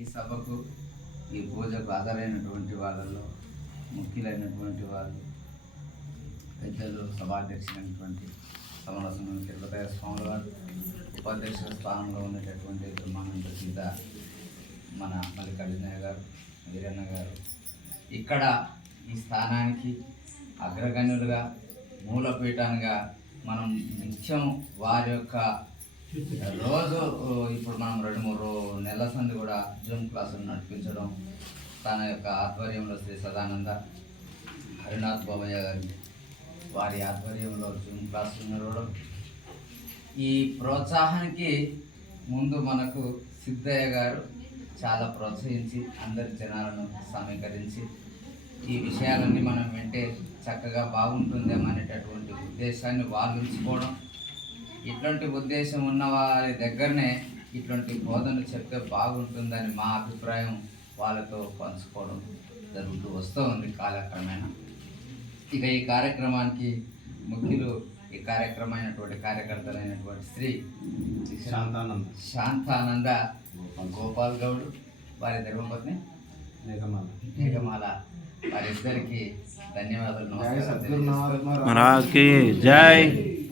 ఈ సభకు ఈ పూజకు హాజరైనటువంటి వాళ్ళలో ముఖ్యులైనటువంటి వాళ్ళు పెద్దలు సభాధ్యక్షులైనటువంటి సమరసింహ తిరుపతి స్వామి వారు, ఉపాధ్యక్ష స్థానంలో ఉండేటటువంటి బ్రహ్మానంద సీత మన మల్లికార్జునయ్య గారు, వీరన్న గారు, ఇక్కడ ఈ స్థానానికి అగ్రగణ్యులుగా మూలపీఠాలుగా మనం నిత్యం వారి యొక్క రోజు ఇప్పుడు మనం 2-3 నెలల సంది కూడా జూమ్ క్లాసులు నడిపించడం, తన యొక్క ఆధ్వర్యంలో శ్రీ సదానంద హరినాథ్ బాబయ్య గారి వారి ఆధ్వర్యంలో జూమ్ క్లాసులు నడవడం, ఈ ప్రోత్సాహానికి ముందు మనకు సిద్ధయ్య గారు చాలా ప్రోత్సహించి అందరి జనాలను సమీకరించి ఈ విషయాలన్నీ మనం వింటే చక్కగా బాగుంటుందేమనేటటువంటి ఉద్దేశాన్ని వాళ్ళు ఉంచుకోవడం, ఇట్లాంటి ఉద్దేశం ఉన్న వారి దగ్గరనే ఇట్లాంటి బోధనలు చెప్తే బాగుంటుందని మా అభిప్రాయం వాళ్ళతో పంచుకోవడం జరుగుతూ వస్తూ ఉంది కాలక్రమేణా. ఇక ఈ కార్యక్రమానికి ముఖ్యులు, ఈ కార్యక్రమైనటువంటి కార్యకర్తలైనటువంటి శ్రీ శాంతానంద గోపాల్ గౌడ్, వారి ధర్మపత్ని మేఘమాల, వారిద్దరికి ధన్యవాదాలు, నమస్కారం.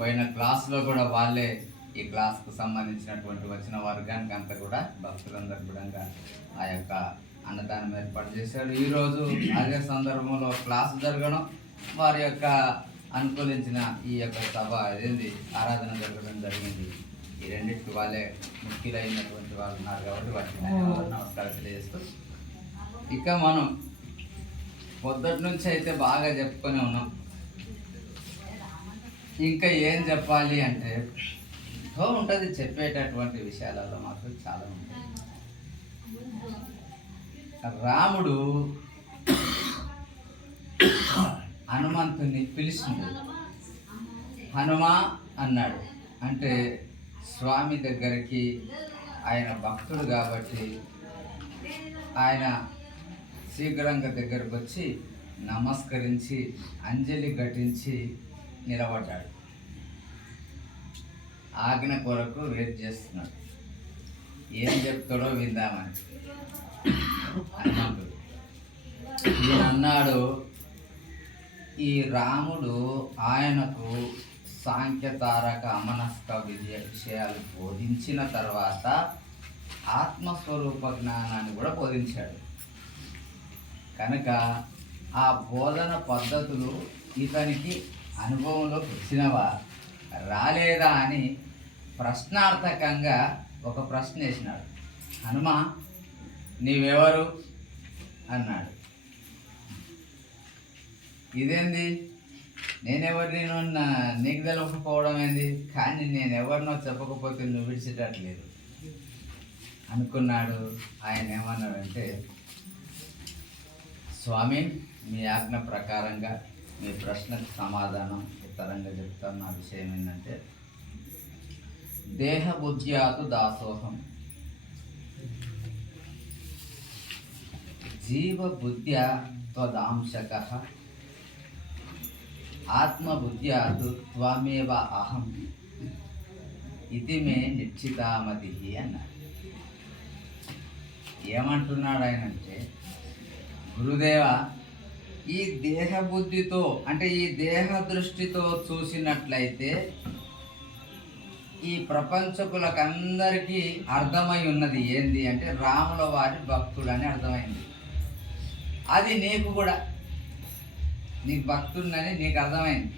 పోయిన క్లాస్లో కూడా వాళ్ళే ఈ క్లాస్కు సంబంధించినటువంటి వచ్చిన వర్గానికి అంతా కూడా భక్తులందరూ కూడా ఆ యొక్క అన్నదానం ఏర్పాటు చేశారు. ఈరోజు అదే సందర్భంలో క్లాసు జరగడం, వారి యొక్క అనుకూలించిన ఈ యొక్క సభ అదేంది ఆరాధన జరగడం జరిగింది. ఈ రెండింటికి వాళ్ళే ముఖ్యులైనటువంటి వాళ్ళు ఉన్నారు కాబట్టి వాటికి నమస్కారం తెలియజేస్తూ, ఇక మనం పొద్దుటి నుంచి అయితే బాగా చెప్పుకొని ఉన్నాం. ఇంకా ఏం చెప్పాలి అంటే ఉంటుంది, చెప్పేటటువంటి విషయాలలో మాత్రం చాలా ఉంటాయి. రాముడు హనుమంతుని పిలిచిండు, హనుమా అన్నాడు. అంటే స్వామి దగ్గరికి ఆయన భక్తుడు కాబట్టి ఆయన శీఘ్రంగా దగ్గరకు వచ్చి నమస్కరించి అంజలి ఘటించి నిలబడ్డాడు. ఆజ్ఞ కొరకు వెయిట్ చేస్తున్నాడు, ఏం చెప్తాడో విందామని. హనుమంతుడు ఈయన అన్నాడు, ఈ రాముడు ఆయనకు సాంఖ్యతారక అమనస్క విషయాలు బోధించిన తర్వాత ఆత్మస్వరూప జ్ఞానాన్ని కూడా బోధించాడు. కనుక ఆ బోధన పద్ధతులు ఇతనికి అనుభవంలోకి వచ్చినవా రాలేదా అని ప్రశ్నార్థకంగా ఒక ప్రశ్న వేసినాడు. హనుమ, నీవెవరు అన్నాడు. ఇదేంది, నేనెవరు, నేను నీకు తెలవకపోవడం ఏంది, కానీ నేను ఎవరినో చెప్పకపోతే నువ్వు విడిచేటట్లేదు అనుకున్నాడు. ఆయన ఏమన్నాడంటే, స్వామి, మీ ఆజ్ఞ ప్రకారంగా మీ ప్రశ్నకు సమాధానం ఉత్తరంగా చెప్తాను. నా విషయం ఏంటంటే, దేహబుద్ధ్యాతు దాసోహం, జీవబుద్ధ్యా త్వదాంశకః, ఆత్మబుద్ధ్యాతు త్వమేవ అహం ఇది మే నిశ్చితామతి అన్నాడు. ఏమంటున్నాడు ఆయన అంటే, గురుదేవ, ఈ దేహబుద్ధితో అంటే ఈ దేహ దృష్టితో చూసినట్లయితే ఈ ప్రపంచకులకందరికీ అర్థమై ఉన్నది ఏంది అంటే రాముల వారి భక్తుడు అని అర్థమైంది. అది నీకు కూడా, నీకు భక్తుడిని నీకు అర్థమైంది,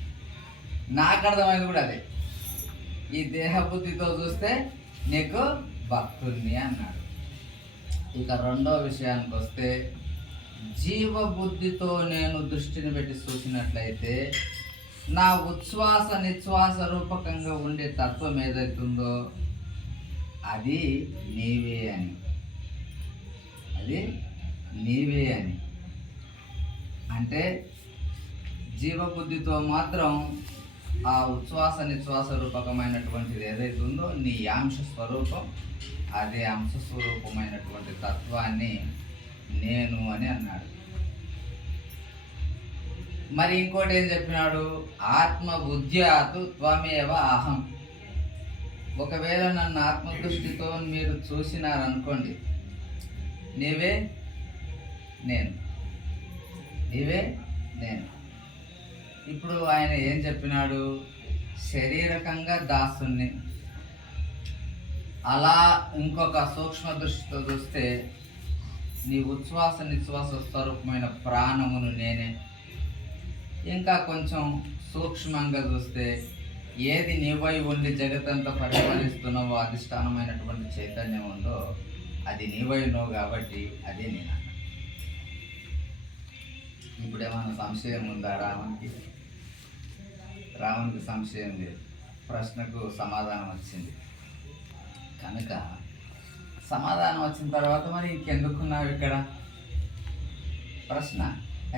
నాకు అర్థమైంది కూడా అదే. ఈ దేహబుద్ధితో చూస్తే నీకు భక్తుడిని అన్నాడు. ఇక రెండో విషయానికి వస్తే, జీవబుద్ధితో నేను దృష్టిని పెట్టి చూసినట్లయితే నా ఉచ్ఛ్వాస నిశ్వాస రూపకంగా ఉండే తత్వం ఏదైతుందో అది నీవే అని, అది నీవే అని. అంటే జీవబుద్ధితో మాత్రం ఆ ఉచ్ఛ్వాస నిశ్వాస రూపకమైనటువంటిది ఏదైతే ఉందో నీ అంశ స్వరూపం, అదే అంశ స్వరూపమైనటువంటి తత్వాన్ని నేను అని అన్నాడు. మరి ఇంకోటి ఏం చెప్పినాడు, ఆత్మబుద్ధ్యాతు త్వమేవ అహం. ఒకవేళ నన్ను ఆత్మదృష్టితో మీరు చూసినారనుకోండి, నీవే నేను, నీవే నేను. ఇప్పుడు ఆయన ఏం చెప్పినాడు? శరీరకంగా దాసుని. అలా ఇంకొక సూక్ష్మ దృష్టితో చూస్తే నీ ఉచ్ఛ్వాస నిశ్వాస స్వరూపమైన ప్రాణమును నేనే. ఇంకా కొంచెం సూక్ష్మంగా చూస్తే ఏది నీవై ఉండి జగత్తంతా పరిపాలిస్తున్నావో అధిష్టానమైనటువంటి చైతన్యం ఉందో అది నీవై ఉన్నావు కాబట్టి అదే నేను. ఇప్పుడు ఏమైనా సంశయం ఉందా రావణ్కి? రావణ్కి సంశయం లేదు, ప్రశ్నకు సమాధానం వచ్చింది కనుక సమాధానం వచ్చిన తర్వాత మరి ఇంకెందుకున్నావు ఇక్కడ? ప్రశ్న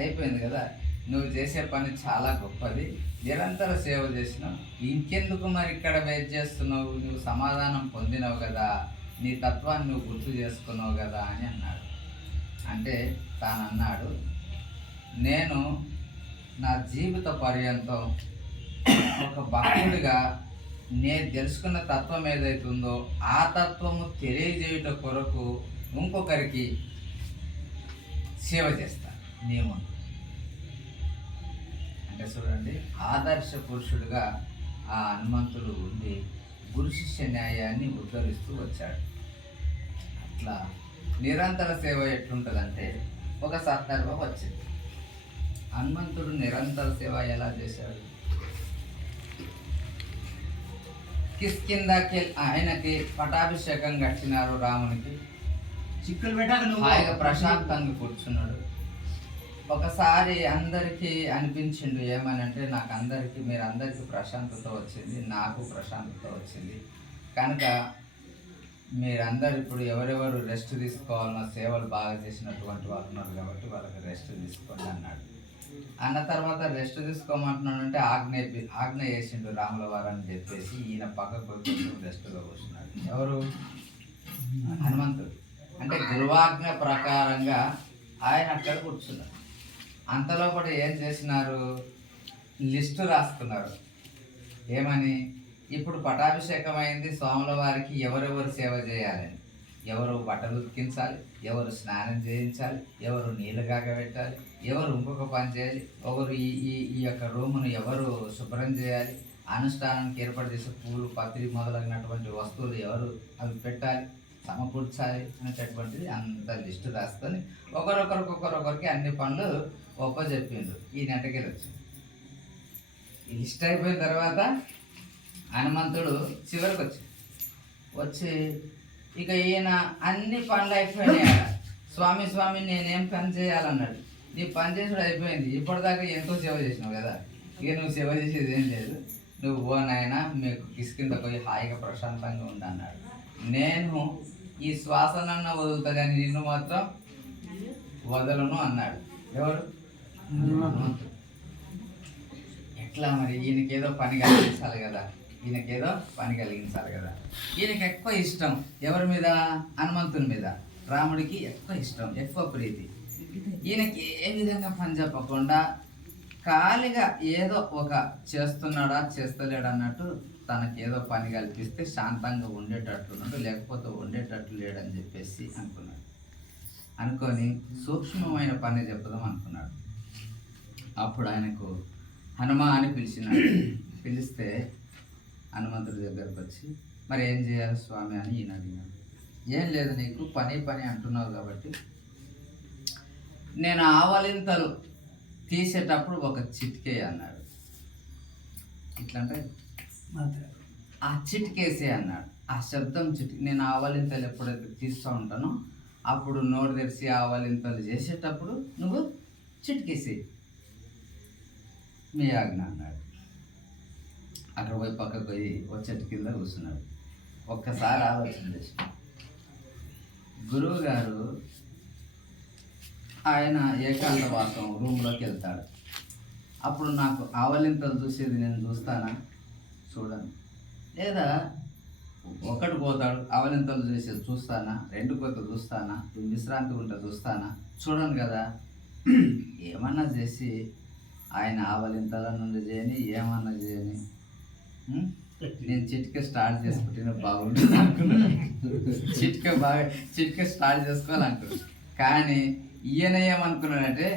అయిపోయింది కదా. నువ్వు చేసే పని చాలా గొప్పది, నిరంతర సేవ చేసినావు, ఇంకెందుకు మరి ఇక్కడ వెయిట్ చేస్తున్నావు? నువ్వు సమాధానం పొందినావు కదా, నీ తత్వాన్ని నువ్వు గుర్తు చేసుకున్నావు కదా అని అన్నాడు. అంటే తాను అన్నాడు, నేను నా జీవిత పర్యంతం ఒక భక్తుడిగా నేను తెలుసుకున్న తత్వం ఏదైతుందో ఆ తత్వము తెలియజేయుట కొరకు ఇంకొకరికి సేవ చేస్తాను నేను. అంటే చూడండి, ఆదర్శ పురుషుడిగా ఆ హనుమంతుడు ఉండి గురు శిష్య న్యాయాన్ని ఉద్ధరిస్తూ వచ్చాడు. అట్లా నిరంతర సేవ ఎట్లుంటుందంటే ఒక సందర్భం వచ్చింది. హనుమంతుడు నిరంతర సేవ ఎలా చేశాడు? కిష్కిందకి ఆయనకి పటాభిషేకం కట్టినారు రామునికి. చిక్కులు పెట్టాక హాయిగా ప్రశాంతంగా కూర్చున్నాడు. ఒకసారి అందరికీ అనిపించిండు ఏమనంటే, నాకు అందరికీ మీరందరికీ ప్రశాంతత వచ్చింది, నాకు ప్రశాంతత వచ్చింది కనుక మీరందరూ ఇప్పుడు ఎవరెవరు రెస్ట్ తీసుకోవాలన్న సేవలు బాగా చేసినటువంటి వాళ్ళు ఉన్నారు కాబట్టి వాళ్ళకి రెస్ట్ తీసుకోండి అన్నాడు. అన్న తర్వాత రెస్ట్ తీసుకోమంటున్నాడంటే ఆజ్ఞ వేసిండు రాముల వారు అని చెప్పేసి ఈయన పక్కకు కొంచెం రెస్ట్గా కూర్చున్నాడు. ఎవరు? హనుమంతుడు. అంటే గురువాజ్ఞ ప్రకారంగా ఆయన అక్కడ కూర్చున్నారు. అంతలో కూడా ఏం చేసినారు? లిస్టు రాసుకున్నారు. ఏమని? ఇప్పుడు పటాభిషేకం అయింది, స్వాముల వారికి ఎవరెవరు సేవ చేయాలని, ఎవరు బట్టలు ఉతికించాలి, ఎవరు స్నానం చేయించాలి, ఎవరు నీళ్ళు కాగబెట్టాలి, ఎవరు ఇంకొక పని చేయాలి, ఒకరు ఈ యొక్క రూమును ఎవరు శుభ్రం చేయాలి, అనుష్ఠానానికి ఏర్పాటు చేసే పూలు పత్రి మొదలైనటువంటి వస్తువులు ఎవరు అవి పెట్టాలి, సమకూర్చాలి అనేటటువంటిది అంత లిస్టు రాసుకొని ఒకరొకరికి అన్ని పనులు ఒప్పచెప్పిండు. ఈ నెటకెళ్ళి వచ్చింది. ఈ లిస్ట్ అయిపోయిన తర్వాత హనుమంతుడు చివరికి వచ్చి ఇక ఈయన అన్ని పనులు అయిపోయినాయి. స్వామి నేనేం పని చేయాలన్నాడు. నీ పని చేసుడు అయిపోయింది, ఇప్పటిదాకా ఎంతో సేవ చేసినావు కదా, ఇక నువ్వు సేవ చేసేది ఏం లేదు, నువ్వు ఓనైనా మీకు కిష్కింద పోయి హాయిగా ప్రశాంతంగా ఉండు అన్నాడు. నేను ఈ శ్వాసనన్న వదులుతా కానీ నిన్ను మాత్రం వదలను అన్నాడు. ఎవరు? ఎట్లా మరి? ఈయనకేదో పని కలిగించాలి కదా, ఈయనకి ఎక్కువ ఇష్టం ఎవరి మీద? హనుమంతుని మీద. రాముడికి ఎక్కువ ఇష్టం, ఎక్కువ ప్రీతి. ఈయనకి ఏ విధంగా పని చెప్పకుండా ఖాళీగా ఏదో ఒక చేస్తున్నాడా చేస్తలేడా అన్నట్టు తనకేదో పని కల్పిస్తే శాంతంగా ఉండేటట్లున్నాడు, లేకపోతే ఉండేటట్లు లేడని చెప్పేసి అనుకొని సూక్ష్మమైన పని చెప్పుదాం అనుకున్నాడు. అప్పుడు ఆయనకు హనుమ అని పిలిస్తే హనుమంతుడి దగ్గరకు వచ్చి, మరి ఏం చేయాలి స్వామి అని ఈయన అడిగినాడు. ఏం లేదు, నీకు పని అంటున్నావు కాబట్టి నేను ఆవలింతలు తీసేటప్పుడు ఒక చిటికే అన్నాడు. ఇట్లంటే ఆ చిటికేసే అన్నాడు. ఆ శబ్దం నేను ఆవలింతలు ఎప్పుడైతే తీస్తూ ఉంటానో అప్పుడు నోరు తెరిచి ఆవలింతలు చేసేటప్పుడు నువ్వు చిటికేసి మీ ఆజ్ఞ అన్నాడు. అక్కడ పోయి పక్కకు పోయి చెట్టు కింద కూర్చున్నాడు. ఒక్కసారి ఆలోచన చేసి, గురువు గారు ఆయన ఏకాంత వాసం రూమ్లోకి వెళ్తాడు. అప్పుడు నాకు ఆవలింతలు చూసేది నేను చూస్తానా? చూడను. లేదా ఒకటి పోతాడు ఆవలింతలు చూసేది చూస్తానా? రెండు కొత్త చూస్తానా? విశ్రాంతి ఉంటే చూస్తానా? చూడను కదా. ఏమన్నా చేసి ఆయన ఆవలింతల నుండి చేయని, ఏమన్నా చేయని, నేను చిటిక స్టార్ట్ చేసుకుంటే బాగుంటుంది అనుకున్నాను. చిటిక స్టార్ట్ చేసుకోవాలనుకున్నాను. కానీ ఈయన ఏమనుకున్నాడంటే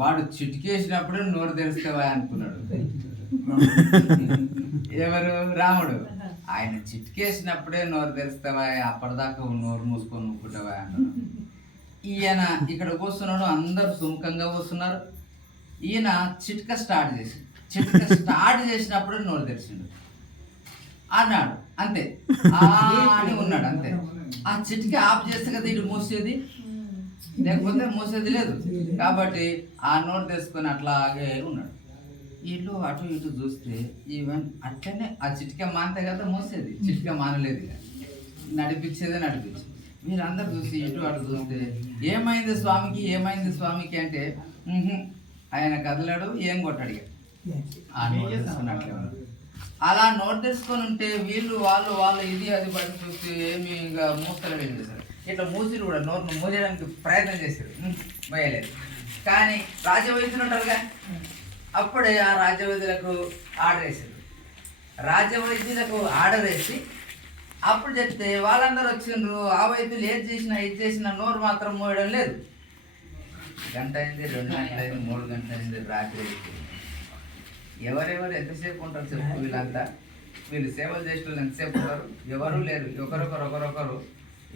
వాడు చిటికేసినప్పుడు నోరు తెరుస్తావా అనుకున్నాడు. ఎవరు? రాముడు. ఆయన చిటికేసినప్పుడే నోరు తెరుస్తావా, అప్పటిదాకా నోరు మూసుకొని ఊపుకుంటావా అంటున్నాడు. ఈయన ఇక్కడ కూర్చున్నాడు, అందరు సుముఖంగా కూర్చున్నారు. ఈయన చిటిక స్టార్ట్ చేసినప్పుడు నోరు తెరిచిండు అన్నాడు. అంతే అని ఉన్నాడు. అంతే. ఆ చిటిక ఆఫ్ చేస్తే కదా ఇటు మూసేది, లేకపోతే మూసేది లేదు. కాబట్టి ఆ నోరు తెరుచుకొని అట్లాగే ఉన్నాడు. వీళ్ళు అటు ఇటు చూస్తే ఈవెన్ అట్లనే ఆ చిటిక మానితే కదా మూసేది, చిటిక మానలేదు, నడిపించేది. మీరందరూ చూసి ఇటు అటు చూస్తే ఏమైంది స్వామికి అంటే ఆయన కదలాడు, ఏం కొట్టాడు. ఆ నోట్ తెచ్చుకున్నట్లే ఉన్నాడు. అలా నోట్ తెచ్చుకొని ఉంటే వీళ్ళు వాళ్ళు ఇది అది బట్టి చూసి ఏమి ఇంకా మూస్తలు వెళ్ళేసారు. ఇట్లా మూసిరు కూడా నోరును మూసేయడానికి ప్రయత్నం చేశారు, పోయలేదు. కానీ రాజవైద్యులు ఉంటారుగా, అప్పుడే ఆ రాజవైద్యులకు ఆర్డర్ వేసి అప్పుడు చెప్తే వాళ్ళందరూ వచ్చిండ్రు. ఆ వైద్యులు ఏది చేసినా నోరు మాత్రం మోయడం లేదు. గంట అయింది, 2 గంటలు అయింది, 3 గంటలు అయింది, రాత్రి అయింది. ఎవరెవరు ఎంతసేపు ఉంటారు చెప్పు? వీళ్ళు సేవలు చేసే వాళ్ళు ఎంతసేపు ఉంటారు? ఎవరు లేరు. ఒకరొకరు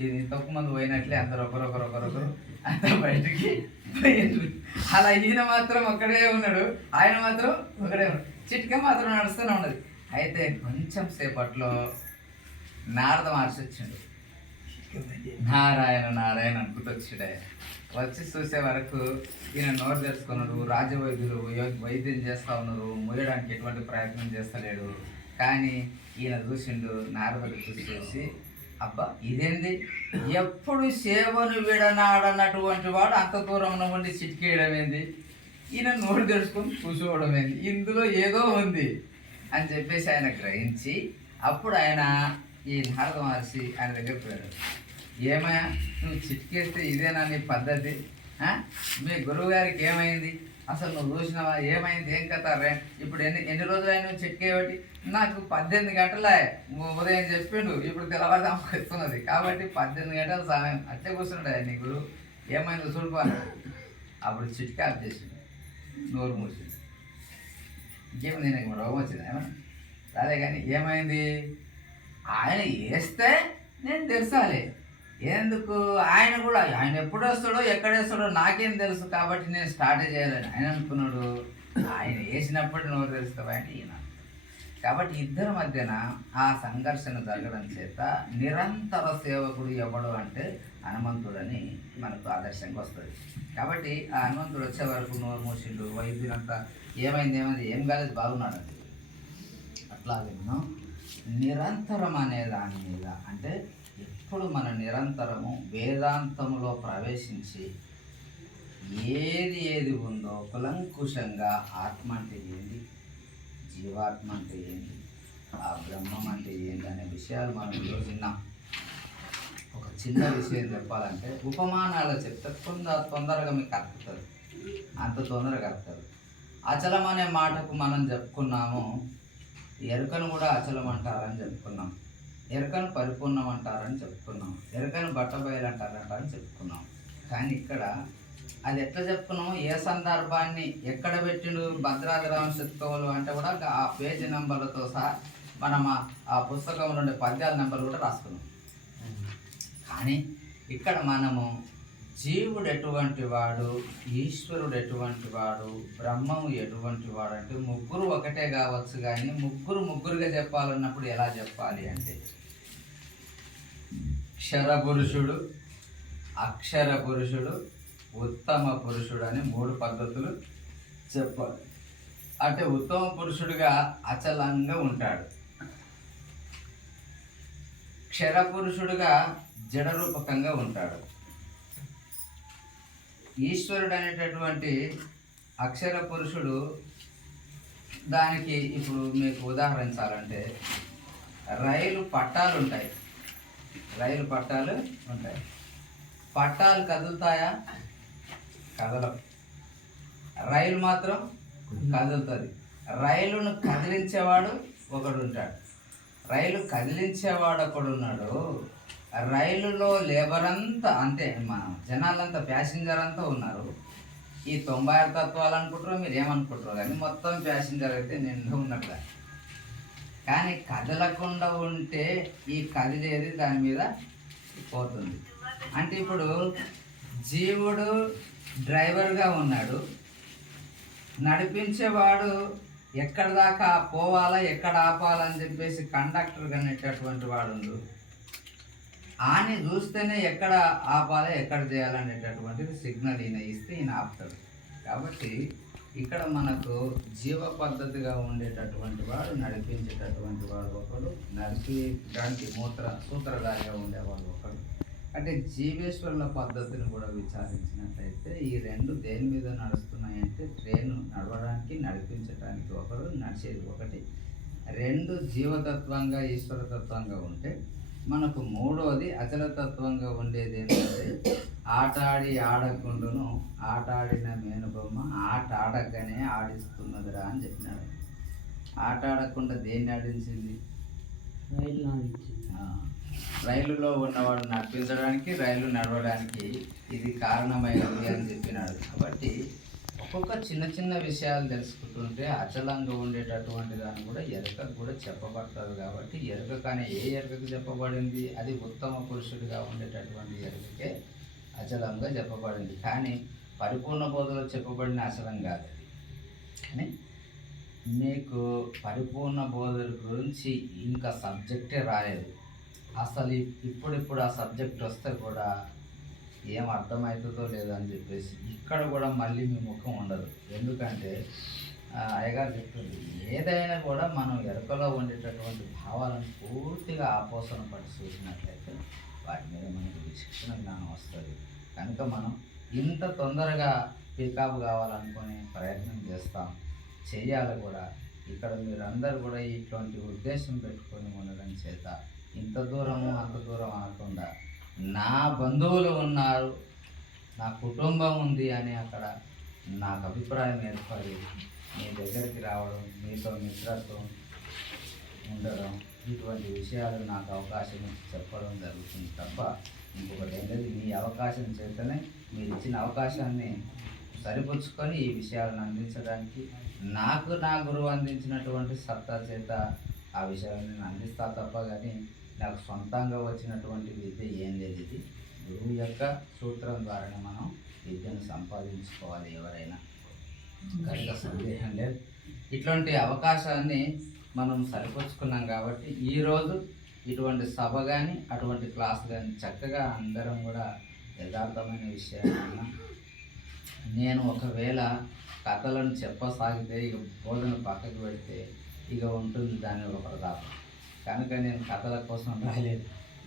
ఇది తక్కువ మంది పోయినట్లే అందరు ఒకరొకరు అంత బయటికి పోయిండ్రు. అలా ఈయన మాత్రం ఒక్కడే ఉన్నాడు, ఆయన మాత్రం ఒకడే ఉన్నాడు. చిటిక మాత్రం నడుస్తూనే ఉన్నది. అయితే కొంచెం సేపట్లో నారద మహర్షి వచ్చిండు. నారాయణ అనుకుంటూ వచ్చాడు. ఆయన వచ్చి చూసే వరకు ఈయన నోరు తెరుచుకున్నాడు. రాజవైద్యులు వైద్యం చేస్తూ ఉన్నారు, మోయడానికి ఎటువంటి ప్రయత్నం చేస్తలేడు. కానీ ఈయన చూసిండు. నారదుడు చూసి అబ్బా ఇదేంది, ఎప్పుడు సేవను విడనాడనటువంటి వాడు అంత దూరం ఉండి చిటికేయడం ఏంది, ఈయన నోరు తెరుచుకొని కూర్చోవడం ఏంది, ఇందులో ఏదో ఉంది అని చెప్పేసి ఆయన గ్రహించి అప్పుడు ఆయన ఈ నారద మహర్షి ఆయన దగ్గర పోయాడు. ఏమయ్యా నువ్వు చిటికేస్తే ఇదేనా నీ పద్ధతి? మీ గురువు గారికి ఏమైంది అసలు, నువ్వు చూసినావా, ఏమైంది, ఏం కథ రే? ఇప్పుడు ఎన్ని రోజులైనా చిటికేయబట్టి నాకు 18 గంటల ఉదయం చెప్పిండు, ఇప్పుడు తెల్లవారుజాముకు వస్తున్నది కాబట్టి 18 గంటల సమయం అట్లే కూర్చుంటాయి నీ గురువు, ఏమైందో చూడుకోవాలి. అప్పుడు చిటికా ఆఫ్ చేసిండు, నోరు మూసిండు. ఇంకేమైంది, నాకు రోగం వచ్చింది ఏమన్నా అదే. కానీ ఏమైంది, ఆయన వేస్తే నేను తెరచాలి. ఎందుకు ఆయన ఎప్పుడు వస్తాడో ఎక్కడ వేస్తాడో నాకేం తెలుసు కాబట్టి నేను స్టార్ట్ చేయాలని ఆయన అనుకున్నాడు. ఆయన వేసినప్పుడు నోరు తెలుస్తావా అంటే ఈయన. కాబట్టి ఇద్దరి మధ్యన ఆ సంఘర్షణ జరగడం చేత నిరంతర సేవకుడు ఎవడు అంటే హనుమంతుడని మనకు ఆదర్శంగా వస్తుంది. కాబట్టి ఆ హనుమంతుడు వచ్చే వరకు నోరు మూసిండు. వైద్యులంతా ఏమైంది ఏం కాలేదు, బాగున్నాడండి. అట్లాగే మనం నిరంతరం అనే దాని మీద అంటే ఎప్పుడు మన నిరంతరము వేదాంతములో ప్రవేశించి ఏది ఉందో కులంకుశంగా ఆత్మ అంటే ఏంటి, జీవాత్మ అంటే ఏంటి, ఆ బ్రహ్మం అంటే ఏంటి అనే విషయాలు మనం ఈరోజు విన్నాం. ఒక చిన్న విషయం చెప్పాలంటే ఉపమానాలు చెప్తే తొందరగా మీకు అర్థం, అంత తొందరగా అర్థం. అచలం అనే మాటకు మనం చెప్పుకున్నాము, ఎరుకను కూడా అచలం అంటారని చెప్పుకున్నాం, ఎరుకను పరిపూర్ణం అంటారని చెప్పుకున్నాం, ఎరుకను బట్టబయలు అంటారని చెప్పుకున్నాం. కానీ ఇక్కడ అది ఎట్లా చెప్పుకున్నాము, ఏ సందర్భాన్ని ఎక్కడ పెట్టిండు భద్రాద్రామ శతకములు అంటే కూడా ఆ పేజీ నెంబర్లతో సహా మనం ఆ పుస్తకంలో ఉండే పద్యాల నెంబర్లు కూడా రాసుకున్నాం. కానీ ఇక్కడ మనము జీవుడు ఎటువంటి వాడు, ఈశ్వరుడు ఎటువంటి వాడు, బ్రహ్మము ఎటువంటి వాడు అంటే ముగ్గురు ఒకటే కావచ్చు. కానీ ముగ్గురుగా చెప్పాలన్నప్పుడు ఎలా చెప్పాలి అంటే క్షరపురుషుడు, అక్షర పురుషుడు, ఉత్తమ పురుషుడు అని 3 పద్ధతులు చెప్పాలి. అంటే ఉత్తమ పురుషుడుగా అచలంగా ఉంటాడు, క్షరపురుషుడుగా జడరూపకంగా ఉంటాడు, ఈశ్వరుడు అనేటటువంటి అక్షర పురుషుడు దానికి ఇప్పుడు మీకు ఉదాహరించాలంటే రైలు పట్టాలు ఉంటాయి, పట్టాలు కదులుతాయా? కదలవు. రైలు మాత్రం కదులుతుంది. రైలును కదిలించేవాడు ఒకడు ఉంటాడు. రైలు కదిలించేవాడు ఒకడున్నాడు, రైలులో లేబర్ అంతా అంతే, మన జనాలంతా ప్యాసింజర్ అంతా ఉన్నారు. ఈ 96 తత్వాలు అనుకుంటారో మీరు ఏమనుకుంటారో కానీ మొత్తం ప్యాసింజర్ అయితే నిండు ఉన్నట్లే. కానీ కదలకుండా ఉంటే ఈ కదిలేది దాని మీద పోతుంది. అంటే ఇప్పుడు జీవుడు డ్రైవర్గా ఉన్నాడు, నడిపించేవాడు ఎక్కడ దాకా పోవాలా ఎక్కడ ఆపాలని చెప్పేసి కండక్టర్గా నెట్టేటువంటి వాడు ఆని చూస్తేనే ఎక్కడ ఆపాలి ఎక్కడ చేయాలనేటటువంటిది సిగ్నల్ ఈయన ఇస్తే ఈయన ఆపుతాడు. కాబట్టి ఇక్కడ మనకు జీవ పద్ధతిగా ఉండేటటువంటి వాడు, నడిపించేటటువంటి వాడు ఒకడు, నడిపించడానికి సూత్రధారిగా ఉండేవాడు ఒకడు. అంటే జీవేశ్వరుల పద్ధతిని కూడా విచారించినట్లయితే ఈ రెండు దేని మీద నడుస్తున్నాయంటే ట్రైన్ నడవడానికి నడిపించడానికి ఒకడు, నడిచేది ఒకటి. రెండు జీవతత్వంగా ఈశ్వరతత్వంగా ఉంటే మనకు మూడోది అచలతత్వంగా ఉండేది ఏంటంటే ఆట ఆడి ఆడకుండును ఆట ఆడిన మేనుబొమ్మ ఆట ఆడగానే ఆడిస్తున్నదిరా అని చెప్పినాడు. ఆట ఆడకుండా దేన్ని ఆడించింది? రైలులో ఉన్నవాడు నడిపించడానికి, రైలు నడవడానికి ఇది కారణమైనది అని చెప్పినాడు. కాబట్టి ఒక్కొక్క చిన్న చిన్న విషయాలు తెలుసుకుంటుంటే అచలంగా ఉండేటటువంటి దాన్ని కూడా ఎరుకకు కూడా చెప్పబడుతుంది. కాబట్టి ఎరుక కానీ ఏ ఎరుకకు చెప్పబడింది? అది ఉత్తమ పురుషుడిగా ఉండేటటువంటి ఎరుకకే అచలంగా చెప్పబడింది. కానీ పరిపూర్ణ బోధలో చెప్పబడిన అచలం కాదు అది. కానీ మీకు పరిపూర్ణ బోధల గురించి ఇంకా సబ్జెక్టే రాలేదు. అసలు ఇప్పుడిప్పుడు ఆ సబ్జెక్ట్ వస్తే కూడా ఏం అర్థమవుతుందో లేదో అని చెప్పేసి ఇక్కడ కూడా మళ్ళీ మీ ముఖం ఉండదు. ఎందుకంటే అయ్యగారు చెప్తుంది, ఏదైనా కూడా మనం ఎరుకలో ఉండేటటువంటి భావాలను పూర్తిగా ఆపోసన పట్టి చూసినట్లయితే వాటి మీద మనకు విశిక్షణ జ్ఞానం వస్తుంది. కనుక మనం ఇంత తొందరగా పికప్ కావాలనుకునే ప్రయత్నం చేయాలి కూడా. ఇక్కడ మీరందరూ కూడా ఇటువంటి ఉద్దేశం పెట్టుకొని ఉండడం చేత ఇంత దూరము అంత దూరం అనకుండా నా బంధువులు ఉన్నారు, నా కుటుంబం ఉంది అని అక్కడ నాకు అభిప్రాయం ఏర్పడి మీ దగ్గరికి రావడం, మీతో మిత్రత్వం ఉండడం, ఇటువంటి విషయాలు నాకు అవకాశం ఇచ్చి చెప్పడం జరుగుతుంది తప్ప ఇంకొకటి ఏంటంటే మీ అవకాశం చేతనే మీరు ఇచ్చిన అవకాశాన్ని సరిపుచ్చుకొని ఈ విషయాలను అందించడానికి నాకు నా గురువు అందించినటువంటి సత్తా చేత ఆ విషయాలను నేను అందిస్తా తప్ప కానీ నాకు సొంతంగా వచ్చినటువంటి విద్య ఏం లేదు. ఇది గురువు యొక్క సూత్రం ద్వారానే మనం విద్యను సంపాదించుకోవాలి ఎవరైనా, కనుక సందేహం లేదు. ఇటువంటి అవకాశాన్ని మనం సరిపుచ్చుకున్నాం కాబట్టి ఈరోజు ఇటువంటి సభ కానీ అటువంటి క్లాస్ కానీ చక్కగా అందరం కూడా యథార్థమైన విషయాన్ని నేను ఒకవేళ కథలను చెప్పసాగితే ఇక బోధన పక్కకు పెడితే ఇక ఉంటుంది దాని ఒక ప్రతాపం. కనుక నేను కథల కోసం రాలేదు.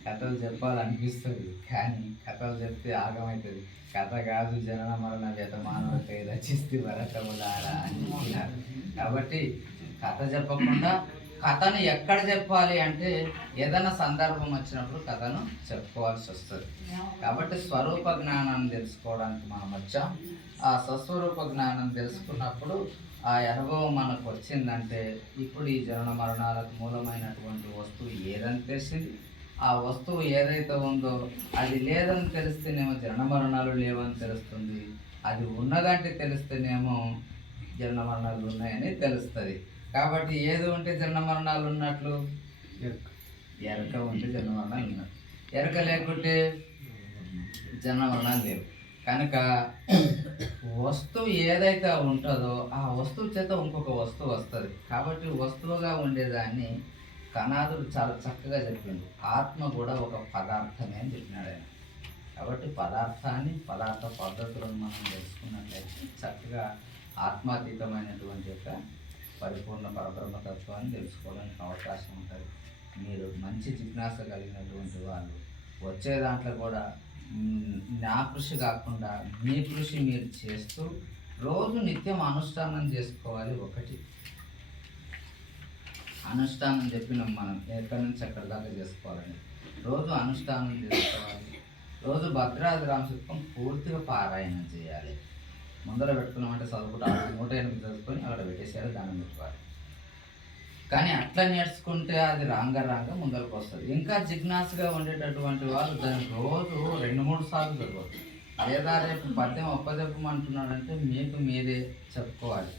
కథలు చెప్పాలనిపిస్తుంది కానీ కథలు చెప్తే ఆగమవుతుంది. కథ కాదు జనన మరణ వ్యత మానవకై రచిస్తే వరకములారా అని చెప్పినారు. కాబట్టి కథ చెప్పకుండా కథను ఎక్కడ చెప్పాలి అంటే ఏదైనా సందర్భం వచ్చినప్పుడు కథను చెప్పుకోవాల్సి వస్తుంది. కాబట్టి స్వరూప జ్ఞానాన్ని తెలుసుకోవడానికి మనం వచ్చాం. ఆ స్వస్వరూప జ్ఞానం తెలుసుకున్నప్పుడు ఆ అనుభవం మనకు వచ్చిందంటే ఇప్పుడు ఈ జనన మరణాలకు మూలమైనటువంటి వస్తువు ఏదని తెలిసింది. ఆ వస్తువు ఏదైతే ఉందో అది లేదని తెలిస్తేనేమో జనన మరణాలు లేవని తెలుస్తుంది. అది ఉన్నదంటే తెలిస్తేనేమో జనన మరణాలు ఉన్నాయని తెలుస్తుంది. కాబట్టి ఏది ఉంటే జన్మ మరణాలు ఉన్నట్లు? ఎరక ఉంటే జన్మ మరణాలు ఉన్నట్లు. ఎరక లేకుంటే జన్మ మరణాలు లేవు. కనుక వస్తువు ఏదైతే ఉంటుందో ఆ వస్తువు చేత ఇంకొక వస్తువు వస్తుంది. కాబట్టి వస్తువుగా ఉండేదాన్ని కణాదుడు చాలా చక్కగా చెప్పింది. ఆత్మ కూడా ఒక పదార్థమే అని చెప్పినాడు ఆయన. కాబట్టి పదార్థ పద్ధతులను మనం తెలుసుకున్నట్లయితే చక్కగా ఆత్మాతీతమైనటువంటి యొక్క పరిపూర్ణ పరబ్రహ్మతత్వాన్ని తెలుసుకోవడానికి అవకాశం ఉంటుంది. మీరు మంచి జిజ్ఞాస కలిగినటువంటి వాళ్ళు వచ్చే దాంట్లో కూడా నా కృషి కాకుండా మీ కృషి మీరు చేస్తూ రోజు నిత్యం అనుష్ఠానం చేసుకోవాలి. ఒకటి అనుష్ఠానం చెప్పినాం మనం ఎక్కడి నుంచి ఎక్కడి దాకా చేసుకోవాలని. రోజు అనుష్ఠానం చేసుకోవాలి. రోజు భద్రాద్రి రామశతకం పూర్తిగా పారాయణం చేయాలి. ముందర పెట్టుకున్నామంటే చదువుకుంటూ 108 చదువుకొని అక్కడ పెట్టేసేయాలి, దాన్ని పెట్టుకోవాలి. కానీ అట్లా నేర్చుకుంటే అది రాంగా ముందరకు వస్తుంది. ఇంకా జిజ్ఞాసగా ఉండేటటువంటి వాళ్ళు దాన్ని రోజు 2-3 సార్లు చదవచ్చు. లేదా రేపు పద్యం ఒప్పజెప్పమంటున్నాడంటే మీకు మీరే చెప్పుకోవాలి.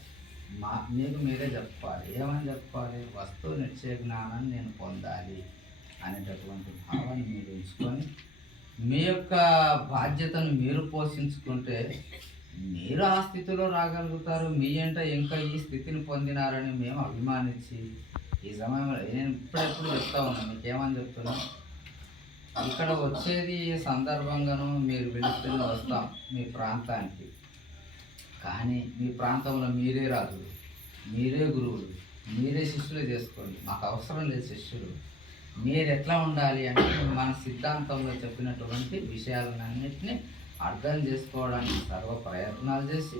మీకు మీరే చెప్పుకోవాలి. ఏమని చెప్పుకోవాలి? వస్తువు నిశ్చయ జ్ఞానాన్ని నేను పొందాలి అనేటటువంటి భావాన్ని మీరు ఉంచుకొని మీ యొక్క బాధ్యతను మీరు పోషించుకుంటే మీరు ఆ స్థితిలో రాగలుగుతారు. మీ అంట ఇంకా ఈ స్థితిని పొందినారని మేము అభిమానించి ఈ సమయంలో నేను ఇప్పుడెప్పుడు చెప్తా ఉన్నాను. మీకు ఏమని చెప్తున్నా, ఇక్కడ వచ్చేది సందర్భంగాను మీరు పిలుస్తూనే వస్తాం మీ ప్రాంతానికి. కానీ మీ ప్రాంతంలో మీరే రాజులు, మీరే గురువులు, మీరే శిష్యులు చేసుకోండి. మాకు అవసరం లేదు శిష్యులు. మీరు ఎట్లా ఉండాలి అంటే మన సిద్ధాంతంలో చెప్పినటువంటి విషయాలన్నింటినీ అర్థం చేసుకోవడానికి సర్వ ప్రయత్నాలు చేసి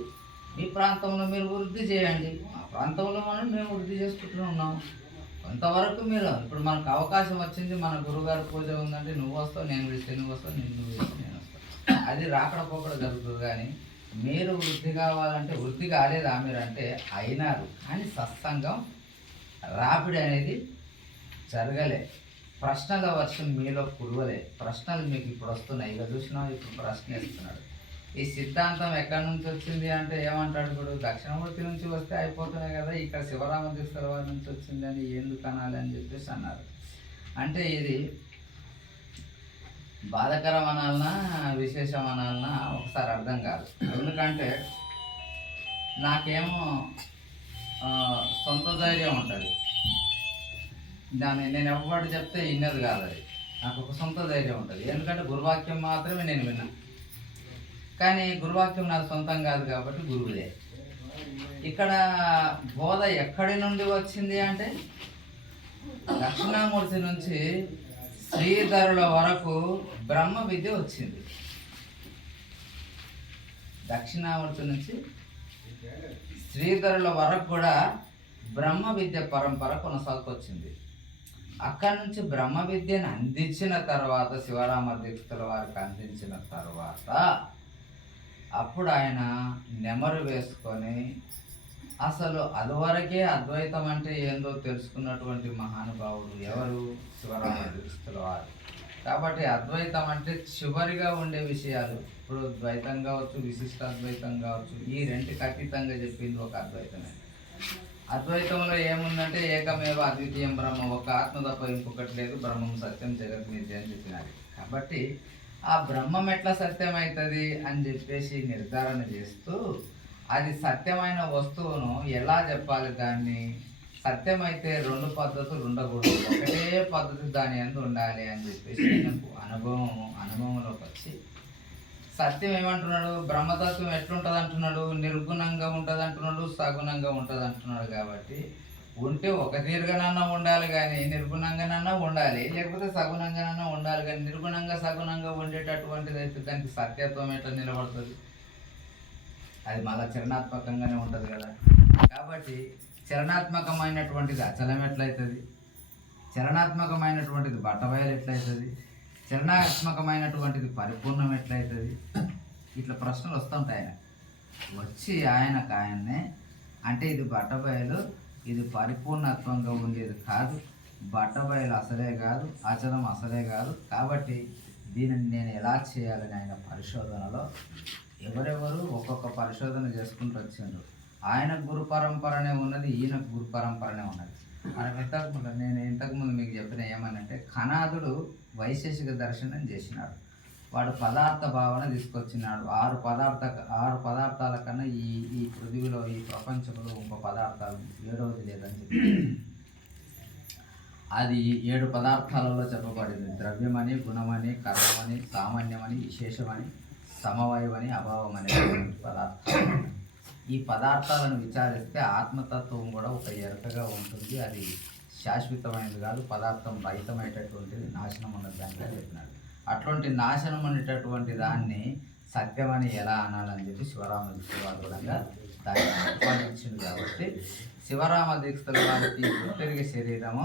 మీ ప్రాంతంలో మీరు వృద్ధి చేయండి. మా ప్రాంతంలో మేము వృద్ధి చేసుకుంటూ ఉన్నాం. కొంతవరకు మీరు ఇప్పుడు మనకు అవకాశం వచ్చింది, మన గురుగారు పూజ ఉందంటే నువ్వు వస్తావు, నేను పిలిస్తే నువ్వు వస్తావు, నువ్వు పిలిస్తే నేను వస్తాను. అది రాకడపోకడ జరుగుతుంది. కానీ మీరు వృద్ధి కావాలంటే వృద్ధి కాలేదా మీరు అంటే అయినారు, కానీ సత్సంగం రాపిడి అనేది జరగలే. ప్రశ్నల వర్షం మీలో కురవలే. ప్రశ్నలు మీకు ఇప్పుడు వస్తున్నాయి. ఇక చూసినా ఇప్పుడు ప్రశ్న ఇస్తున్నాడు. ఈ సిద్ధాంతం ఎక్కడి నుంచి వచ్చింది అంటే ఏమంటాడు? ఇప్పుడు దక్షిణమూర్తి నుంచి వస్తే అయిపోతున్నాయి కదా, ఇక్కడ శివరామతీశ్వర వారి నుంచి వచ్చింది అని ఎందుకు అనాలి అని చెప్పేసి అన్నారు. అంటే ఇది బాధకరం అనాలన్నా విశేషం అనాలన్నా ఒకసారి అర్థం కాదు. ఎందుకంటే నాకేమో సొంత ధైర్యం ఉంటుంది. దాన్ని నేను ఎవరు చెప్తే విన్నది కాదు. అది నాకు ఒక సొంత ధైర్యం ఉంటుంది. ఎందుకంటే గురువాక్యం మాత్రమే నేను విన్నా. కానీ గురువాక్యం నాకు సొంతం కాదు కాబట్టి గురువులే. ఇక్కడ బోధ ఎక్కడి నుండి వచ్చింది అంటే దక్షిణామూర్తి నుంచి శ్రీధరుల వరకు బ్రహ్మ విద్య వచ్చింది. దక్షిణామూర్తి నుంచి శ్రీధరుల వరకు కూడా బ్రహ్మ విద్య పరంపర కొనసాగుకొచ్చింది. అక్కడి నుంచి బ్రహ్మ విద్యను అందించిన తర్వాత శివరామ దీక్షితుల వారికి అందించిన తర్వాత అప్పుడు ఆయన నెమరు వేసుకొని అసలు అదివరకే అద్వైతం అంటే ఏందో తెలుసుకున్నటువంటి మహానుభావుడు ఎవరు? శివరామ దీక్షితుల వారు. కాబట్టి అద్వైతం అంటే చివరిగా ఉండే విషయాలు. ఇప్పుడు ద్వైతం కావచ్చు, విశిష్ట అద్వైతం కావచ్చు, ఈ రెండుకి అతీతంగా చెప్పింది ఒక అద్వైతమే. అద్వైతంలో ఏముందంటే ఏకమేవ అద్వితీయం బ్రహ్మ, ఒక ఆత్మ తప్ప ఇంకొకటి లేదు, బ్రహ్మం సత్యం జగత్ మిథ్య అని చెప్పినారు. కాబట్టి ఆ బ్రహ్మం ఎట్లా సత్యం అవుతుంది అని చెప్పేసి నిర్ధారణ చేస్తూ అది సత్యమైన వస్తువును ఎలా చెప్పాలి, దాన్ని సత్యమైతే 2 పద్ధతులు ఉండకూడదు, ఒకటే పద్ధతి దాని యందు ఉండాలి అని చెప్పేసి నాకు అనుభవంలోకి వచ్చి సత్యం ఏమంటున్నాడు? బ్రహ్మతత్వం ఎట్లుంటుంది అంటున్నాడు? నిర్గుణంగా ఉంటుంది అంటున్నాడు, సగుణంగా ఉంటుంది అంటున్నాడు. కాబట్టి ఉంటే ఒక తీరుగానన్నా ఉండాలి, కానీ నిర్గుణంగానన్నా ఉండాలి, లేకపోతే సగుణంగానన్నా ఉండాలి. కానీ నిర్గుణంగా సగుణంగా ఉండేటటువంటిది అయితే దానికి సత్యత్వం ఎట్లా నిలబడుతుంది? అది మళ్ళీ చలనాత్మకంగానే ఉంటుంది కదా. కాబట్టి చలనాత్మకమైనటువంటిది అచలం ఎట్లయితుంది? చలనాత్మకమైనటువంటిది బట్టబయలు ఎట్లయితుంది? చలనాత్మకమైనటువంటిది పరిపూర్ణం ఎట్లయితుంది? ఇట్లా ప్రశ్నలు వస్తుంటాయి. ఆయన వచ్చి ఆయననే అంటే ఇది బట్టబయలు, ఇది పరిపూర్ణత్వంగా ఉండేది కాదు, బట్టబయలు అసలే కాదు, అచలం అసలే కాదు. కాబట్టి దీనిని నేను ఎలా చేయాలని ఆయన పరిశోధనలో ఎవరెవరు ఒక్కొక్క పరిశోధన చేసుకుంటూ వచ్చిండ్రు. ఆయన గురు పరంపరనే ఉన్నది, ఈయనకు గురు పరంపరనే ఉన్నది. నేను ఇంతకుముందు మీకు చెప్పిన ఏమనంటే కణాదుడు వైశేషిక దర్శనం చేసినాడు. వాడు పదార్థ భావన తీసుకొచ్చినాడు. 6 పదార్థాల కన్నా ఈ పృథివీలో, ఈ ప్రపంచంలో ఇంకో పదార్థాలు 7వది లేదని చెప్పి అది 7 పదార్థాలలో చెప్పబడింది. ద్రవ్యమని, గుణమని, కర్మమని, సామాన్యమని, విశేషమని, సమవయమని, అభావం అనే పదార్థాలు. ఈ పదార్థాలను విచారిస్తే ఆత్మతత్వం కూడా ఒక ఎరకగా ఉంటుంది. అది శాశ్వతమైనది కాదు, పదార్థం రహితమైనటువంటిది, నాశనం ఉన్నది దానిగా చెప్పినాడు. అటువంటి నాశనం అనేటటువంటి దాన్ని సత్యమని ఎలా అనాలని చెప్పి శివరామ దీక్షితుల వారు కూడా దాన్ని ప్రతిపాదించింది. కాబట్టి శివరామ దీక్షితుల వారికి పుట్టిరిగే శరీరము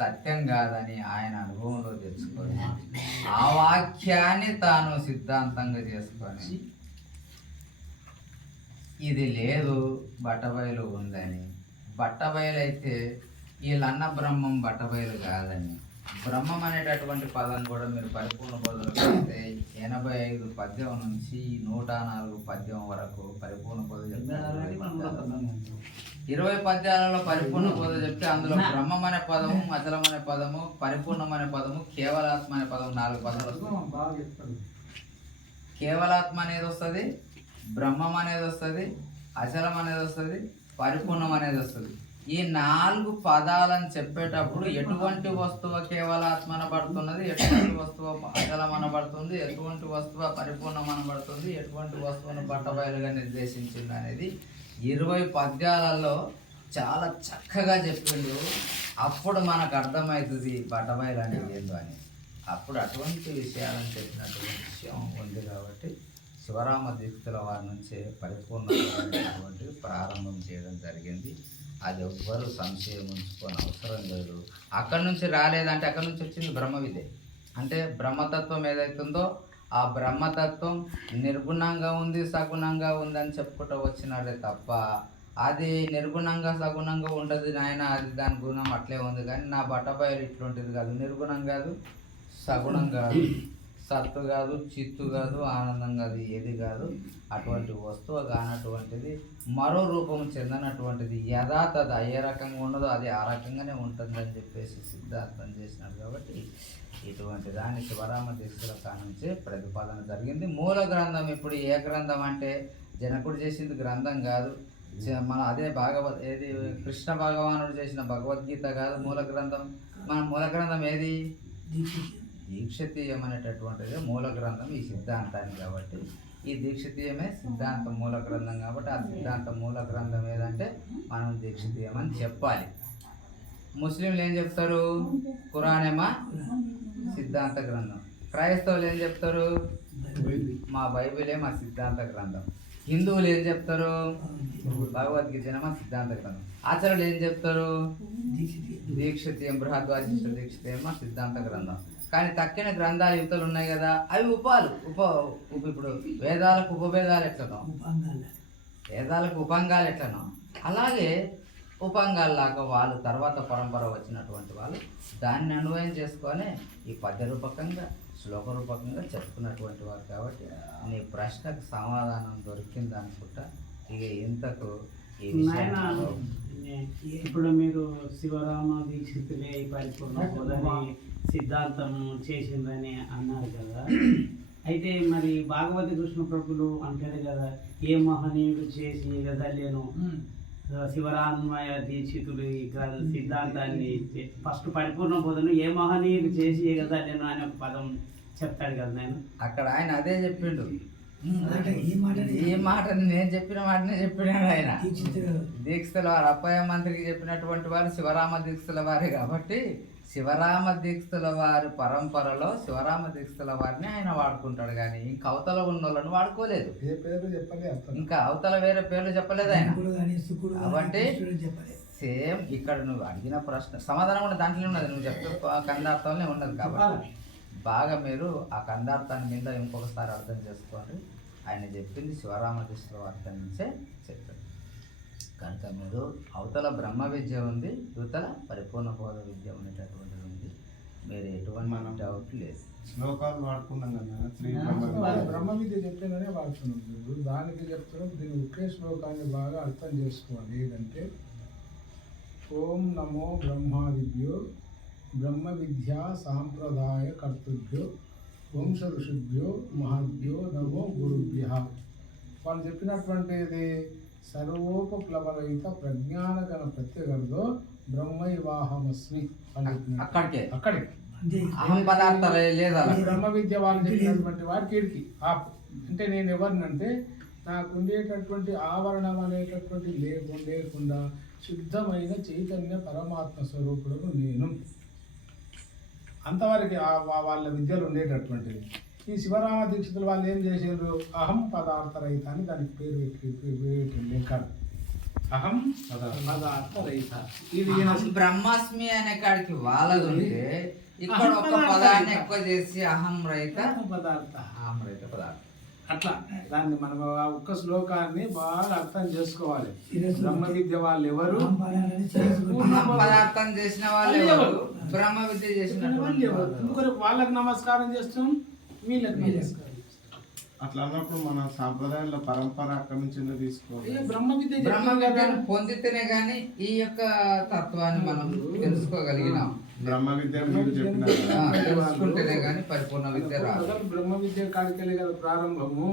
సత్యం కాదని ఆయన అనుభవంలో తెలుసుకొని ఆ వాక్యాన్ని తాను సిద్ధాంతంగా చేసుకొని ఇది లేదు బట్టబయలు ఉందని, బట్టబయలు అయితే వీళ్ళన్న బ్రహ్మం బట్టబయలు కాదని. బ్రహ్మం అనేటటువంటి పదం కూడా మీరు పరిపూర్ణ బోధలు పెడితే 85 పద్యం నుంచి 104 పద్యం వరకు పరిపూర్ణ బోధ చెప్తారు. 20 పద్యాలలో పరిపూర్ణ బోధ చెప్తే అందులో బ్రహ్మం అనే పదము, అచలం అనే పదము, పరిపూర్ణం అనే పదము, కేవలాత్మ అనే పదము 4 పదాలు వస్తాయి. కేవలాత్మ అనేది వస్తుంది, బ్రహ్మం అనేది వస్తుంది, అచలం అనేది వస్తుంది, పరిపూర్ణం అనేది వస్తుంది. ఈ 4 పదాలను చెప్పేటప్పుడు ఎటువంటి వస్తువు కేవలాత్మ అనబడుతున్నది, ఎటువంటి వస్తువు అచలం అనబడుతుంది, ఎటువంటి వస్తువు పరిపూర్ణం అనబడుతుంది, ఎటువంటి వస్తువును బట్టబయలుగా నిర్దేశించింది అనేది 20 పద్యాలలో చాలా చక్కగా చెప్పిండు. అప్పుడు మనకు అర్థమవుతుంది బట్టబయలు అనేది ఏందో అని. అప్పుడు అటువంటి విషయాలను చెప్పినటువంటి విషయం ఉంది కాబట్టి శివరామ దీక్షల వారి నుంచే పరిపూర్ణమైనటువంటి ప్రారంభం చేయడం జరిగింది. అది ఎవ్వరు సంశయం ఉంచుకొని అవసరం లేదు. అక్కడి నుంచి రాలేదంటే అక్కడి నుంచి వచ్చింది బ్రహ్మ విద్య. అంటే బ్రహ్మతత్వం ఏదైతుందో ఆ బ్రహ్మతత్వం నిర్గుణంగా ఉంది, సగుణంగా ఉందని చెప్పుకుంటూ వచ్చినాడే తప్ప అది నిర్గుణంగా సగుణంగా ఉంటుంది నాయన, అది దాని గుణం అట్లే ఉంది. కానీ నా బట్టబయలు ఇట్లాంటిది కాదు, నిర్గుణం కాదు, సగుణం కాదు, సత్తు కాదు, చిత్తు కాదు, ఆనందం కాదు, ఏది కాదు. అటువంటి వస్తువు కానటువంటిది, మరో రూపం చెందనటువంటిది, యథాతథ ఏ రకంగా ఉండదో అది ఆ రకంగానే ఉంటుందని చెప్పేసి సిద్ధాంతం చేసినాడు. కాబట్టి ఇటువంటి దాన్ని శివరామ దీక్షల కానుంచే ప్రతిపాదన జరిగింది. మూల గ్రంథం ఇప్పుడు ఏ గ్రంథం అంటే జనకుడు చేసింది గ్రంథం కాదు, మన అదే ఏది కృష్ణ భగవానుడు చేసిన భగవద్గీత కాదు మూల గ్రంథం. మన మూల గ్రంథం ఏది? దీక్షతీయం అనేటటువంటిది మూల గ్రంథం ఈ సిద్ధాంతాన్ని. కాబట్టి ఈ దీక్షతీయమే సిద్ధాంతం మూల గ్రంథం. కాబట్టి ఆ సిద్ధాంతం మూల గ్రంథం ఏదంటే మనం దీక్షతీయం అని చెప్పాలి. ముస్లింలు ఏం చెప్తారు? ఖురానేమా సిద్ధాంత గ్రంథం. క్రైస్తవులు ఏం చెప్తారు? మా బైబిలే మా సిద్ధాంత గ్రంథం. హిందువులు ఏం చెప్తారు? భగవద్గీత మా సిద్ధాంత గ్రంథం. ఆచార్యులు ఏం చెప్తారు? దీక్షతీయం, బృహద్వాసిష్ట దీక్షతీయం మా సిద్ధాంత గ్రంథం. కానీ తక్కిన గ్రంథాలు యువతలు ఉన్నాయి కదా, అవి ఇప్పుడు వేదాలకు ఉపభేదాలు ఎట్లనో, వేదాలకు ఉపాంగాలు ఎట్లనో, అలాగే ఉపాంగాల్లాగా వాళ్ళు తర్వాత పరంపర వచ్చినటువంటి వాళ్ళు దాన్ని అన్వయం చేసుకొని ఈ పద్య రూపకంగా శ్లోక రూపకంగా చెప్పుకున్నటువంటి వారు. కాబట్టి నీ ప్రశ్నకు సమాధానం దొరికింది అనుకుంటా. ఇక ఇంతకు ఈ విషయంలో ఇప్పుడు మీరు శివరామ దీక్షితులే పరిపూర్ణ సిద్ధాంతం చేసిందని అన్నారు కదా. అయితే మరి భాగవతి కృష్ణ ప్రభులు అంటారు కదా, ఏ మహనీయుడు చేసి ఎగదలేను శివరామయ దీక్షితులు ఈ సిద్ధాంతాన్ని ఫస్ట్ పరిపూర్ణ బోధను ఏ మహనీయుడు చేసి ఎగదలేను అనే ఒక పదం చెప్తాడు కదా. నేను అక్కడ ఆయన అదే చెప్పిండు. ఈ మాట నేను చెప్పిన మాటనే చెప్పినాడు ఆయన. దీక్షల వారు అప్పయ్య మంత్రికి చెప్పినటువంటి వారు శివరామ దీక్షల వారే. కాబట్టి శివరామ దీక్షల వారి పరంపరలో శివరామ దీక్షల వారిని ఆయన వాడుకుంటాడు. కానీ ఇంకా అవతల ఉన్న వాళ్ళని వాడుకోలేదు. ఇంకా అవతల వేరే పేర్లు చెప్పలేదు ఆయన. కాబట్టి సేమ్ ఇక్కడ నువ్వు అడిగిన ప్రశ్న సమాధానం కూడా దాంట్లోనే ఉన్నది. నువ్వు చెప్తే కందార్థంలో ఉన్నది. కాబట్టి బాగా మీరు ఆ కందార్థాన్ని మీద ఇంకొకసారి అర్థం చేసుకోండి. ఆయన చెప్పింది శివరామ దీక్షల వారి నుంచే చెప్పాడు. కనుక మీరు అవతల బ్రహ్మ విద్య ఉంది, యువతల పరిపూర్ణ బోధ విద్య అనేటటువంటిది ఉంది. మీరు ఎటువంటి డౌట్ లేదు. శ్లోకాలు వాడుకున్నాం కదా, బ్రహ్మ విద్య చెప్తేనే వాడుతున్నాం. మీరు దానికి చెప్తున్నాం. దీని ఒకే శ్లోకాన్ని బాగా అర్థం చేసుకోవాలి. ఏదంటే ఓం నమో బ్రహ్మాదిభ్యో బ్రహ్మ విద్యా సాంప్రదాయ కర్తృభ్యో వంశ ఋషిభ్యో మహద్భ్యో నమో గురుభ్య. వాళ్ళు చెప్పినటువంటిది సర్వోపప్లవరహిత ప్రజ్ఞానగణ ప్రత్యగర్దో బ్రహ్మైవాహమస్మి అక్కడికే అక్కడికి అహం పదార్థాలు లేదా బ్రహ్మ విద్య వాళ్ళు చెప్పినటువంటి వారికి ఆపు. అంటే నేను ఎవరినంటే నాకు ఉండేటటువంటి ఆవరణం అనేటటువంటి లేకుండా శుద్ధమైన చైతన్య పరమాత్మ స్వరూపుడు నేను. అంతవరకు వాళ్ళ విద్యలు ఉండేటటువంటిది. ఈ శివరామ దీక్షితులు వాళ్ళు ఏం చేసారు? అహం పదార్థరహిత అని దానికి పేరు లెక్కలు. అహం పదార్థరహిత. ఇది బ్రహ్మాస్మి అనే కాడికి వాళ్ళది ఉంటే ఇక్కడ ఒక పదాన్ని ఎక్కువ చేసి అహం రహిత పదార్థ అహం రహిత పదార్థం. అట్లా దాన్ని మనం ఆ ఒక్క శ్లోకాన్ని బాగా అర్థం చేసుకోవాలి. బ్రహ్మ విద్య వాళ్ళు ఎవరు, పదార్థం చేసిన వాళ్ళు ఎవరు, బ్రహ్మ విద్య చేసిన వాళ్ళు ఎవరు, ఇంకొకరికి వాళ్ళకి నమస్కారం చేస్తాం, వీళ్ళకి నమస్కారం. అట్లా అన్నప్పుడు మన సాంప్రదాయంలో పరంపర అక్కడి నుంచి తీసుకోవాలి. బ్రహ్మ విద్య బ్రహ్మ విద్యను పొందితేనే గాని ఈ యొక్క తత్వాన్ని మనం తెలుసుకోగలిగినాం. బ్రహ్మ విద్య మీరు చెప్పినారు కదా. తెలుసుకుంటేనే గాని పరిపూర్ణ విద్య రాదు. అసలు బ్రహ్మ విద్య కాడికెళ్ళి కదా ప్రారంభము.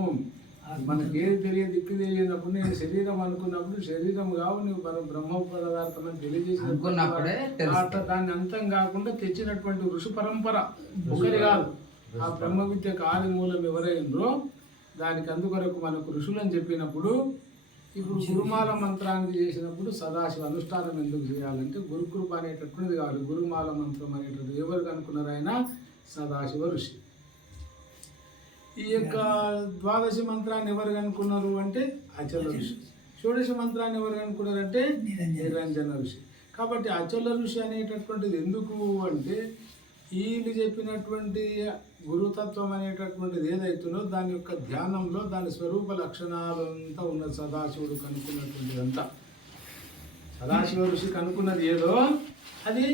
మనకి ఏది తెలియదు, దిక్కు తెలియనప్పుడు నేను శరీరం అనుకున్నప్పుడు శరీరం కావు నువ్వు బ్రహ్మ పదార్థం అని అనుకున్నప్పుడే తెలియజేసినప్పుడు దాన్ని అంతం కాకుండా తెచ్చినటువంటి ఋషి పరంపర ఒకరి కాదు. ఆ బ్రహ్మ విద్యకు ఆది మూలం ఎవరైందో దానికి అందుకొరకు మనకు ఋషులని చెప్పినప్పుడు, ఇప్పుడు గురుమాల మంత్రానికి చేసినప్పుడు సదాశివ అనుష్ఠానం ఎందుకు చేయాలంటే గురుకృప అనేటటువంటిది కాదు. గురుమాల మంత్రం అనేటువంటిది ఎవరు కనుక్కున్నారు? ఆయన సదాశివ ఋషి. ఈ యొక్క ద్వాదశి మంత్రాన్ని ఎవరు కనుక్కున్నారు అంటే అచల ఋషి. షోడశి మంత్రాన్ని ఎవరు కనుక్కున్నారంటే నిరంజన ఋషి. కాబట్టి అచల ఋషి అనేటటువంటిది ఎందుకు అంటే వీళ్ళు చెప్పినటువంటి గురుతత్వం అనేటటువంటిది ఏదైతుందో దాని యొక్క ధ్యానంలో దాని స్వరూప లక్షణాలంతా ఉన్నది. సదాశివుడు కనుక్కున్నటువంటిది అంతా సదాశివ ఋషి కనుక్కున్నది ఏదో అది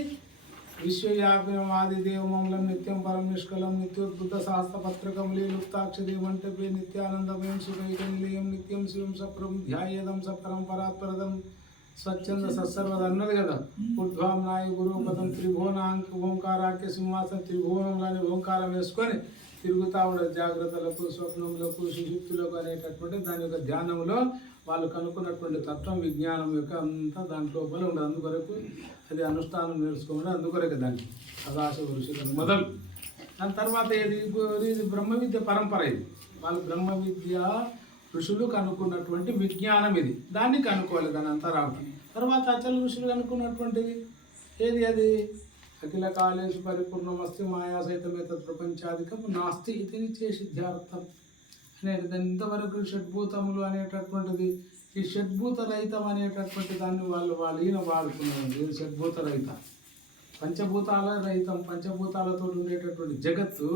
విశ్వవ్యాపినమాది దేవమూలం నిత్యం పరం నిష్కలం నిత్యోద్భుత శాస్త్రపత్రకం లీలుప్తాక్షరి మంటపే నిత్యానందమయం సుఖైకనిలయం నిత్యం శివం సప్రం ధ్యాయేదం సపరం పరాత్పరదం స్వచ్ఛంద సత్సర్వద అన్నది కదా. ఉద్వాం నాయ గురుపదం త్రిభువనాంక ఓంకారాఖ్య సింహాసన త్రిభువనంలోని ఓంకారం వేసుకొని తిరుగుతా ఉండదు. జాగ్రత్తలకు, స్వప్నములకు, సుషుప్తులకు అనేటటువంటి దాని యొక్క ధ్యానంలో వాళ్ళు కనుక్కున్నటువంటి తత్వం విజ్ఞానం యొక్క అంతా దాని లోపల ఉండదు. అందుకొరకు అది అనుష్ఠానం నేర్చుకోవడం అందుకొరకు దాన్ని సదాశివ ఋషులను మొదలు. దాని తర్వాత ఇది బ్రహ్మ విద్య పరంపర. ఇది వాళ్ళు బ్రహ్మ విద్య ఋషులు కనుక్కున్నటువంటి విజ్ఞానం ఇది. దాన్ని కనుక్కోవాలి దాని అంతరార్థం. తర్వాత అచల ఋషులు కనుక్కున్నటువంటిది ఏది? అది అఖిల కాలేషు పరిపూర్ణమస్తి మాయా సహితమేత ప్రపంచాధికం నాస్తి ఇది నిశ్చయసిద్ధ్యార్థం అనేది. దాని ఇంతవరకు షడ్భూతములు అనేటటువంటిది ఈ షడ్భూత రహితం అనేటటువంటి దాన్ని వాళ్ళు ఈయన వాడుకున్నారు. ఇది షడ్భూత రహితం, పంచభూతాల రహితం. పంచభూతాలతో ఉండేటటువంటి జగత్తు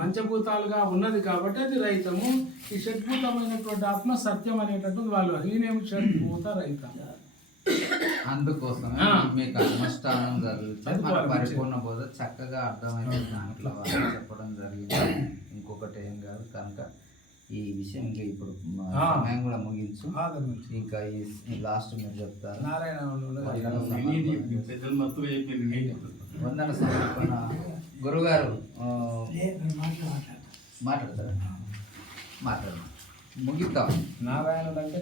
పంచభూతాలుగా ఉన్నది కాబట్టి అది రహితము. ఈ షడ్భూతమైనటువంటి ఆత్మ సత్యం అనేటటువంటి వాళ్ళు ఈయనేమి షడ్భూత రహితం. అందుకోసమే మీకు అనుష్ఠానం జరుగుతుంది. మన పరిపూర్ణ బోధ చక్కగా అర్థమైన దాంట్లో చెప్పడం జరిగింది. ఇంకొకటి ఏం కాదు కనుక ఈ విషయం ఇంకా ఇప్పుడు సమయం కూడా ముగించు. ఇంకా ఈ లాస్ట్ మీరు చెప్తారు. వందన సమర్పణ గురుగారు మాట్లాడతారా? మాట్లాడదాం, ముగిద్దాం. నారాయణుడు అంటే